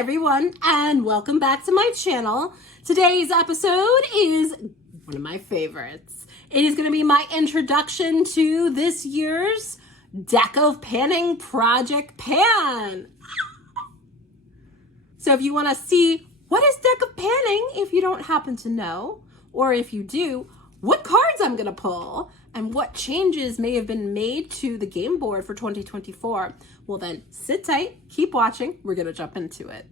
everyone, and welcome back to my channel. Today's episode is one of my favorites. It is going to be my introduction to this year's deck of panning Project Pan. So if you want to see what is deck of panning, if you don't happen to know, or if you do, what cards I'm going to pull, and what changes may have been made to the game board for 2024, well then sit tight, keep watching, we're going to jump into it.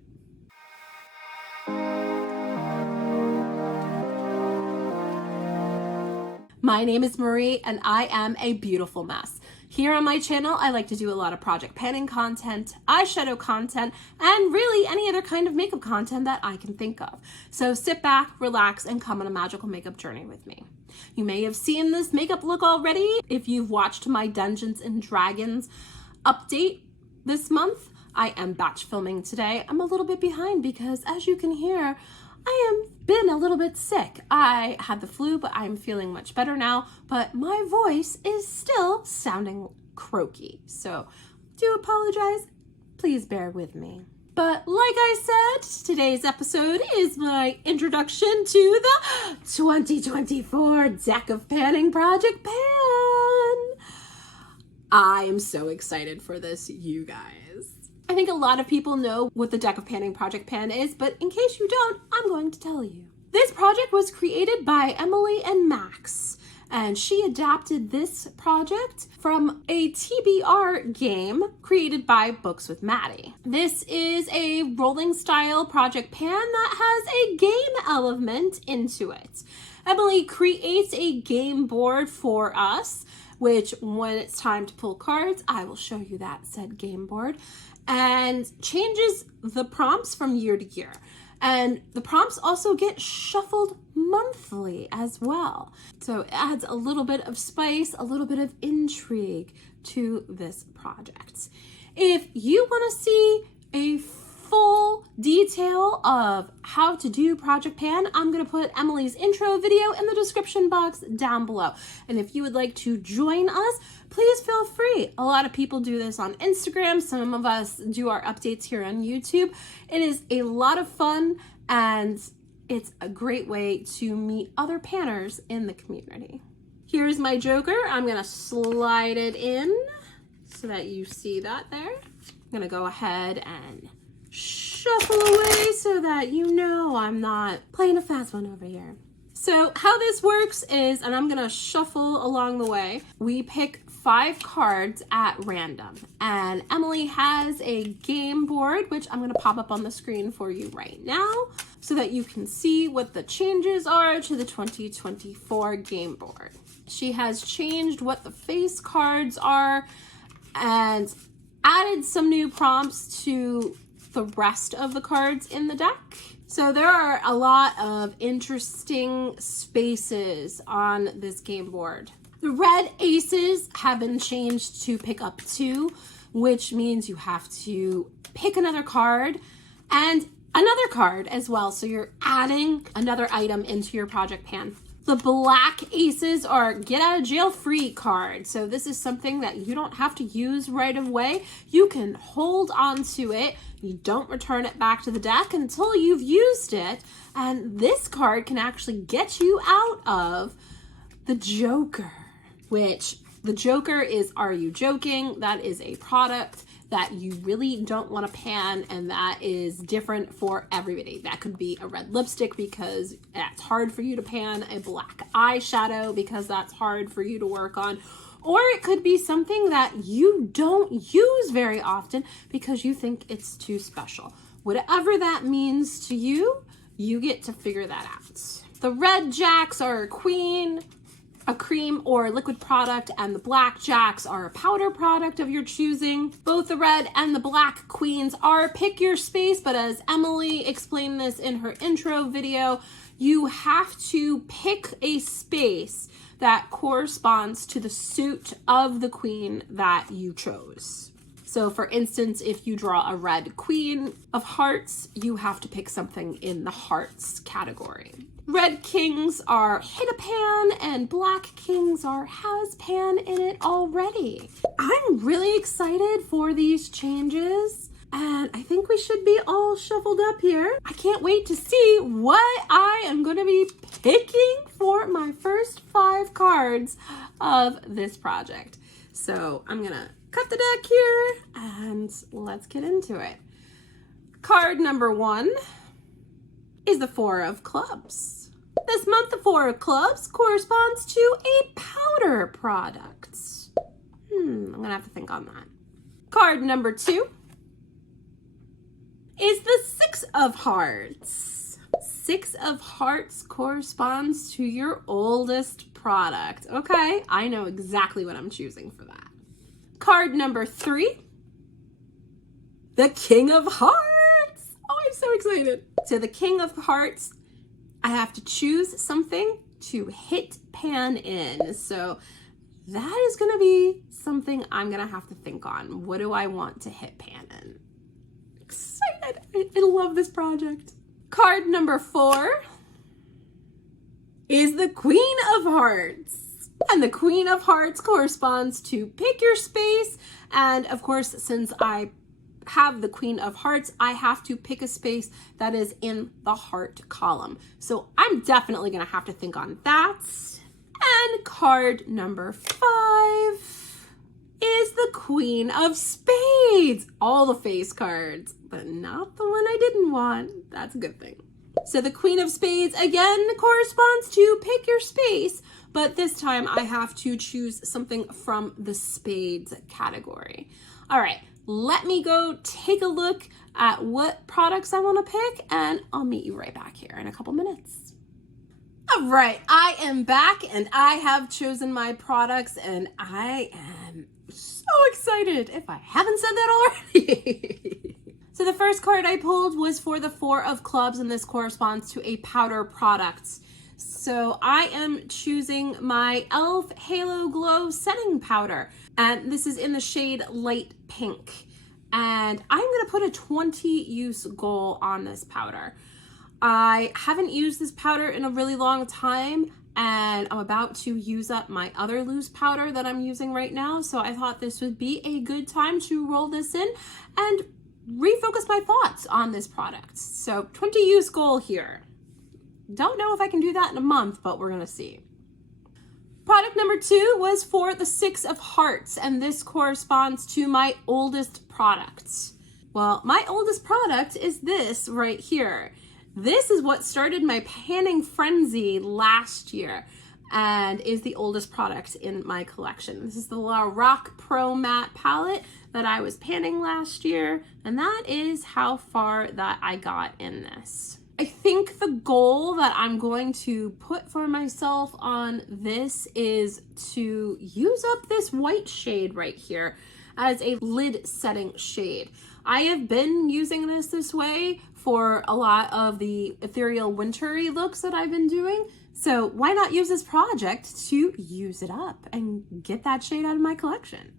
My name is Marie and I am a beautiful mess. Here on my channel, I like to do a lot of project panning content, eyeshadow content, and really any other kind of makeup content that I can think of. So sit back, relax, and come on a magical makeup journey with me. You may have seen this makeup look already if you've watched my Dungeons and Dragons update this month. I am batch filming today. I'm a little bit behind because, as you can hear, I am been a little bit sick. I had the flu, but I'm feeling much better now, but my voice is still sounding croaky. So do apologize. Please bear with me. But like I said, today's episode is my introduction to the 2024 Deck of Panning Project Pan. I am so excited for this, you guys. I think a lot of people know what the Deck of Panning Project Pan is, but in case you don't, I'm going to tell you. This project was created by Emily and Max, and she adapted this project from a TBR game created by Books with Maddie. This is a rolling style project pan that has a game element into it. Emily creates a game board for us, which when it's time to pull cards, I will show you that said game board, and changes the prompts from year to year. And the prompts also get shuffled monthly as well. So it adds a little bit of spice, a little bit of intrigue to this project. If you want to see a full detail of how to do Project Pan, I'm going to put Emily's intro video in the description box down below. And if you would like to join us, please feel free. A lot of people do this on Instagram. Some of us do our updates here on YouTube. It is a lot of fun and it's a great way to meet other panners in the community. Here's my joker. I'm going to slide it in so that you see that there. I'm going to go ahead and shuffle away so that you know I'm not playing a fast one over here. So how this works is, and I'm gonna shuffle along the way, we pick 5 cards at random, and Emily has a game board, which I'm gonna pop up on the screen for you right now so that you can see what the changes are to the 2024 game board. She has changed what the face cards are and added some new prompts to the rest of the cards in the deck. So there are a lot of interesting spaces on this game board. The red aces have been changed to pick up 2, which means you have to pick another card and another card as well. So you're adding another item into your project pan. The black aces are get out of jail free cards. So this is something that you don't have to use right away. You can hold on to it. You don't return it back to the deck until you've used it. And this card can actually get you out of the Joker, which the Joker is Are You Joking? That is a product that you really don't want to pan, and that is different for everybody. That could be a red lipstick because that's hard for you to pan, a black eyeshadow because that's hard for you to work on, or it could be something that you don't use very often because you think it's too special. Whatever that means to you, you get to figure that out. The red jacks are a queen, a cream or liquid product, and the black jacks are a powder product of your choosing. Both the red and the black queens are pick your space, but as Emily explained this in her intro video, you have to pick a space that corresponds to the suit of the queen that you chose. So for instance, if you draw a red queen of hearts, you have to pick something in the hearts category. Red kings are hit a pan and black kings are has pan in it already. I'm really excited for these changes. And I think we should be all shuffled up here. I can't wait to see what I am going to be picking for my first 5 cards of this project. So I'm going to cut the deck here and let's get into it. Card number 1 is the 4 of Clubs. This month, the 4 of Clubs corresponds to a powder product. I'm going to have to think on that. Card number 2 is the 6 of Hearts. 6 of Hearts corresponds to your oldest product. Okay, I know exactly what I'm choosing for that. Card number 3, the King of Hearts. Oh, I'm so excited. So the King of Hearts, I have to choose something to hit pan in. So that is going to be something I'm going to have to think on. What do I want to hit pan in? Excited. I love this project. Card number 4 is the Queen of Hearts. And the Queen of Hearts corresponds to pick your space. And of course, since I have the Queen of Hearts, I have to pick a space that is in the heart column. So I'm definitely going to have to think on that. And card number 5 is the Queen of Spades. All the face cards, but not the one I didn't want. That's a good thing. So the Queen of Spades again corresponds to pick your space, but this time I have to choose something from the spades category. All right, let me go take a look at what products I want to pick, and I'll meet you right back here in a couple minutes. All right, I am back and I have chosen my products and I am so excited if I haven't said that already. So the first card I pulled was for the 4 of Clubs, and this corresponds to a powder product. So I am choosing my e.l.f. Halo Glow setting powder, and this is in the shade Light Pink. And I'm going to put a 20 use goal on this powder. I haven't used this powder in a really long time, and I'm about to use up my other loose powder that I'm using right now. So I thought this would be a good time to roll this in and refocus my thoughts on this product. So 20 use goal here. Don't know if I can do that in a month, but we're gonna see. Product number 2 was for the 6 of Hearts, and this corresponds to my oldest product. Well, my oldest product is this right here. This is what started my panning frenzy last year and is the oldest product in my collection. This is the La Rock Pro Matte palette that I was panning last year, and that is how far that I got in this. I think the goal that I'm going to put for myself on this is to use up this white shade right here as a lid setting shade. I have been using this way for a lot of the ethereal wintry looks that I've been doing. So why not use this project to use it up and get that shade out of my collection?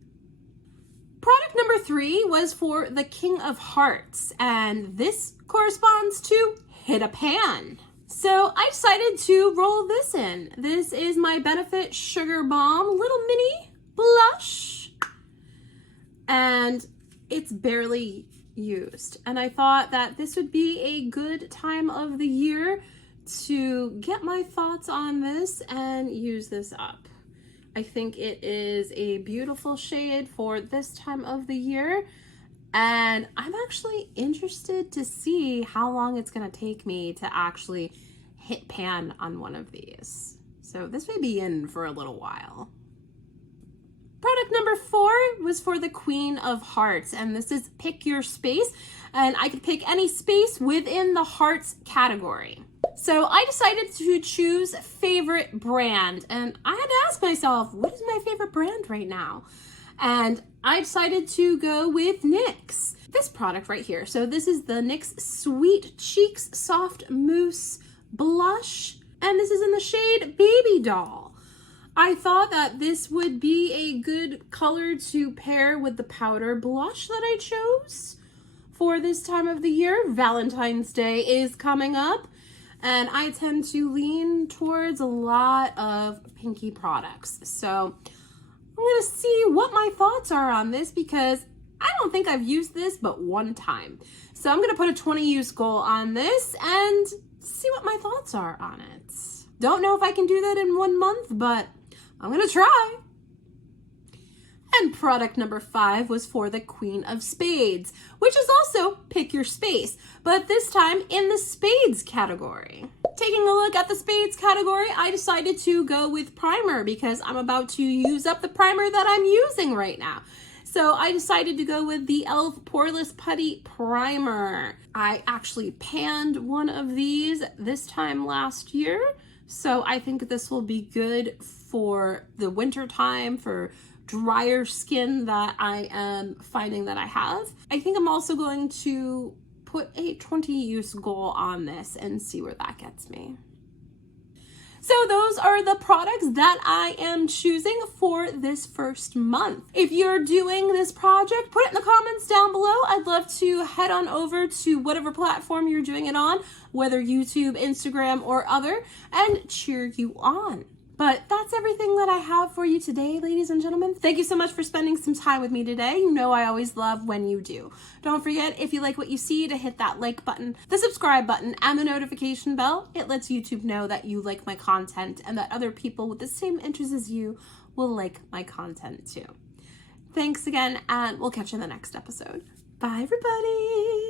Product number 3 was for the King of Hearts, and this corresponds to Hit a Pan. So I decided to roll this in. This is my Benefit Sugar Bomb Little Mini Blush, and it's barely used. And I thought that this would be a good time of the year to get my thoughts on this and use this up. I think it is a beautiful shade for this time of the year, and I'm actually interested to see how long it's going to take me to actually hit pan on one of these. So this may be in for a little while. Product number 4 was for the Queen of Hearts, and this is Pick Your Space, and I could pick any space within the Hearts category. So I decided to choose favorite brand, and I had to ask myself, what is my favorite brand right now? And I decided to go with NYX. This product right here. So this is the NYX Sweet Cheeks Soft Mousse Blush, and this is in the shade Baby Doll. I thought that this would be a good color to pair with the powder blush that I chose for this time of the year. Valentine's Day is coming up, and I tend to lean towards a lot of pinky products. So I'm gonna see what my thoughts are on this, because I don't think I've used this but one time. So I'm going to put a 20 use goal on this and see what my thoughts are on it. Don't know if I can do that in 1 month, but I'm going to try. And product number 5 was for the Queen of Spades, which is also pick your space, but this time in the spades category. Taking a look at the spades category, I decided to go with primer because I'm about to use up the primer that I'm using right now. So I decided to go with the e.l.f. Poreless Putty Primer. I actually panned one of these this time last year, so I think this will be good for the winter time, for drier skin that I am finding that I have. I think I'm also going to put a 20 use goal on this and see where that gets me. So those are the products that I am choosing for this first month. If you're doing this project, put it in the comments down below. I'd love to head on over to whatever platform you're doing it on, whether YouTube, Instagram, or other, and cheer you on. But that's everything that I have for you today, ladies and gentlemen. Thank you so much for spending some time with me today. You know I always love when you do. Don't forget, if you like what you see, to hit that like button, the subscribe button, and the notification bell. It lets YouTube know that you like my content and that other people with the same interests as you will like my content too. Thanks again, and we'll catch you in the next episode. Bye, everybody.